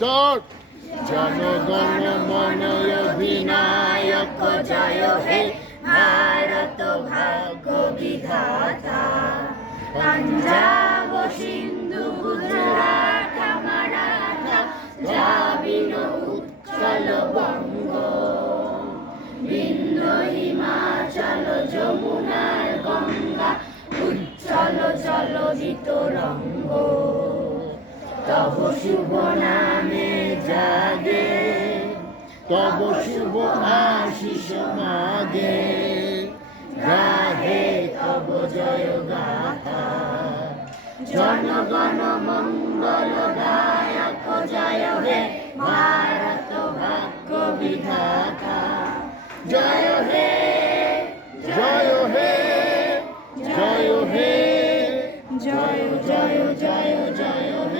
Start জনগণ মন অধিনায়ক জয় হে ভারত ভাগ্য বিধাতা। পাঞ্জাব, সিন্ধু, গুজরাট মারাঠা দ্রাবিড় উচ্চল বঙ্গ। বিন্দ হিমাচল, যমুনার গঙ্গা উচ্চল চলজিত রঙ্গ তব শুভ নামে জাগে, তব শুভ আশিস মাগে। রাধে তব জয় গাথা। জনগণ মঙ্গল দায়ক জয় হে ভারত ভাগ্য বিধাতা। জয় হে জয় হে জয় হে, জয় জয় জয় জয় হে।